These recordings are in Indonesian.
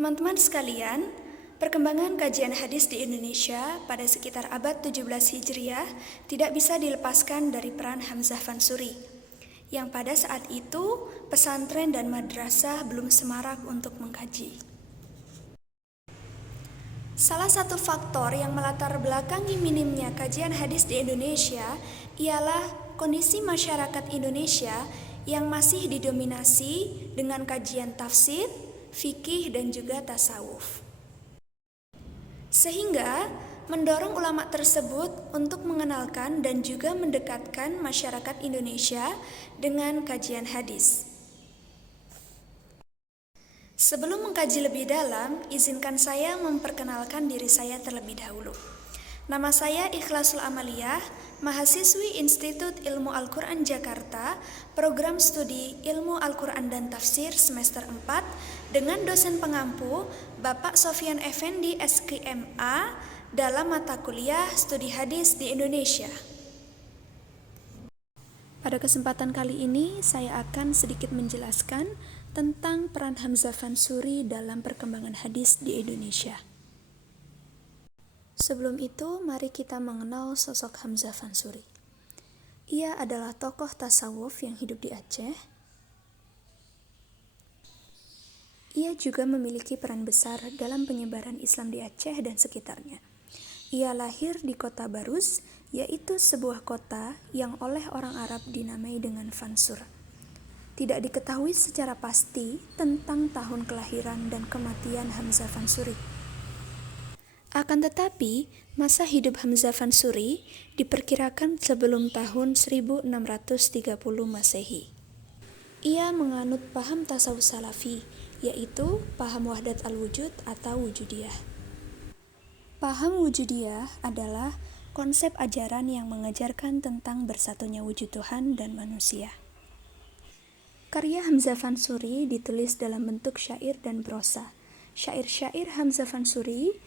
Teman-teman sekalian, perkembangan kajian hadis di Indonesia pada sekitar abad 17 Hijriah tidak bisa dilepaskan dari peran Hamzah Fansuri, yang pada saat itu pesantren dan madrasah belum semarak untuk mengkaji. Salah satu faktor yang melatar belakangi minimnya kajian hadis di Indonesia ialah kondisi masyarakat Indonesia yang masih didominasi dengan kajian tafsir, fikih, dan juga tasawuf. Sehingga mendorong ulama tersebut untuk mengenalkan dan juga mendekatkan masyarakat Indonesia dengan kajian hadis. Sebelum mengkaji lebih dalam, izinkan saya memperkenalkan diri saya terlebih dahulu. Nama saya Ikhlasul Amaliyah, mahasiswi Institut Ilmu Al-Quran Jakarta, program studi Ilmu Al-Quran dan Tafsir semester 4, dengan dosen pengampu Bapak Sofyan Effendi SKMA dalam mata kuliah Studi Hadis di Indonesia. Pada kesempatan kali ini, saya akan sedikit menjelaskan tentang peran Hamzah Fansuri dalam perkembangan hadis di Indonesia. Sebelum itu, mari kita mengenal sosok Hamzah Fansuri. Ia adalah tokoh tasawuf yang hidup di Aceh. Ia juga memiliki peran besar dalam penyebaran Islam di Aceh dan sekitarnya. Ia lahir di kota Barus, yaitu sebuah kota yang oleh orang Arab dinamai dengan Fansur. Tidak diketahui secara pasti tentang tahun kelahiran dan kematian Hamzah Fansuri. Akan tetapi, masa hidup Hamzah Fansuri diperkirakan sebelum tahun 1630 Masehi. Ia menganut paham tasawuf salafi, yaitu paham wahdat al-wujud atau wujudiyah. Paham wujudiyah adalah konsep ajaran yang mengajarkan tentang bersatunya wujud Tuhan dan manusia. Karya Hamzah Fansuri ditulis dalam bentuk syair dan prosa. Syair-syair Hamzah Fansuri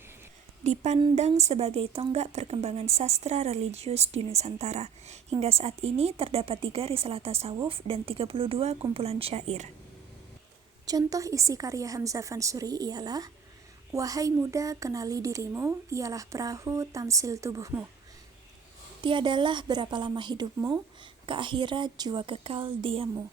dipandang sebagai tonggak perkembangan sastra religius di Nusantara. Hingga saat ini terdapat 3 risalah tasawuf dan 32 kumpulan syair. Contoh isi karya Hamzah Fansuri ialah: wahai muda, kenali dirimu, ialah perahu tamsil tubuhmu. Tiadalah berapa lama hidupmu, ke akhirat jua kekal diammu.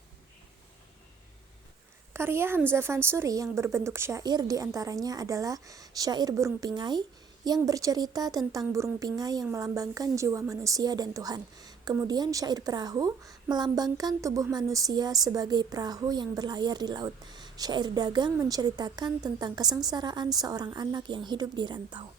Karya Hamzah Fansuri yang berbentuk syair diantaranya adalah syair Burung Pingai, yang bercerita tentang burung pingai yang melambangkan jiwa manusia dan Tuhan. Kemudian syair Perahu melambangkan tubuh manusia sebagai perahu yang berlayar di laut. Syair Dagang menceritakan tentang kesengsaraan seorang anak yang hidup di rantau.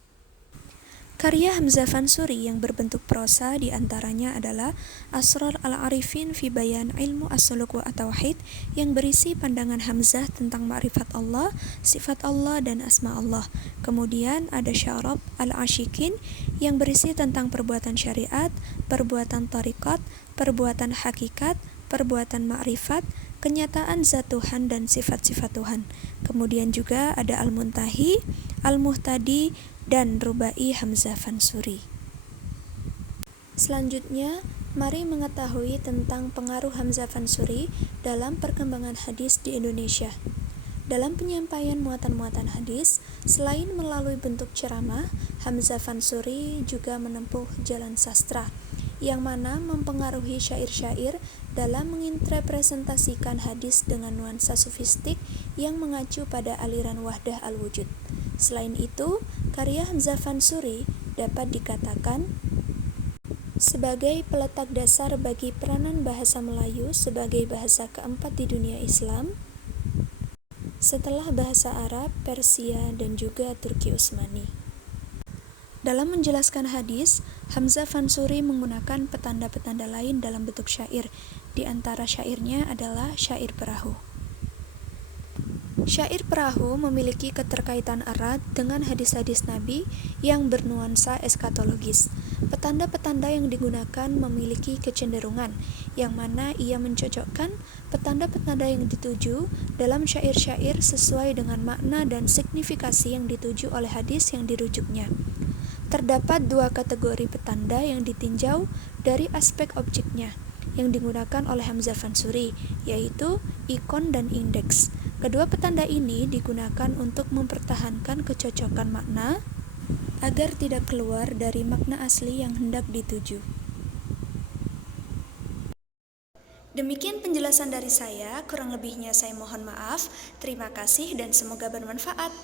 Karya Hamzah Fansuri yang berbentuk prosa diantaranya adalah Asrar al-Arifin fi Bayan Ilmu As-Suluk wa At-Tauhid, yang berisi pandangan Hamzah tentang ma'rifat Allah, sifat Allah, dan asma Allah. Kemudian ada Syarab al-Ashikin yang berisi tentang perbuatan syariat, perbuatan tariqat, perbuatan hakikat, perbuatan ma'rifat, kenyataan zat Tuhan dan sifat-sifat Tuhan. Kemudian juga ada Al-Muntahi, Al-Muhtadi, dan Rubai Hamzah Fansuri. Selanjutnya, mari mengetahui tentang pengaruh Hamzah Fansuri dalam perkembangan hadis di Indonesia. Dalam penyampaian muatan-muatan hadis, selain melalui bentuk ceramah, Hamzah Fansuri juga menempuh jalan sastra, yang mana mempengaruhi syair-syair dalam menginterpretasikan hadis dengan nuansa sofistik yang mengacu pada aliran wahdah al-wujud. Selain itu, karya Hamzah Fansuri dapat dikatakan sebagai peletak dasar bagi peranan bahasa Melayu sebagai bahasa keempat di dunia Islam setelah bahasa Arab, Persia, dan juga Turki Utsmani. Dalam menjelaskan hadis, Hamzah Fansuri menggunakan petanda-petanda lain dalam bentuk syair. Di antara syairnya adalah syair Perahu. Syair Perahu memiliki keterkaitan erat dengan hadis-hadis Nabi yang bernuansa eskatologis. Petanda-petanda yang digunakan memiliki kecenderungan, yang mana ia mencocokkan petanda-petanda yang dituju dalam syair-syair sesuai dengan makna dan signifikasi yang dituju oleh hadis yang dirujuknya. Terdapat 2 kategori petanda yang ditinjau dari aspek objeknya yang digunakan oleh Hamzah Fansuri, yaitu ikon dan indeks. Kedua petanda ini digunakan untuk mempertahankan kecocokan makna agar tidak keluar dari makna asli yang hendak dituju. Demikian penjelasan dari saya, kurang lebihnya saya mohon maaf. Terima kasih dan semoga bermanfaat.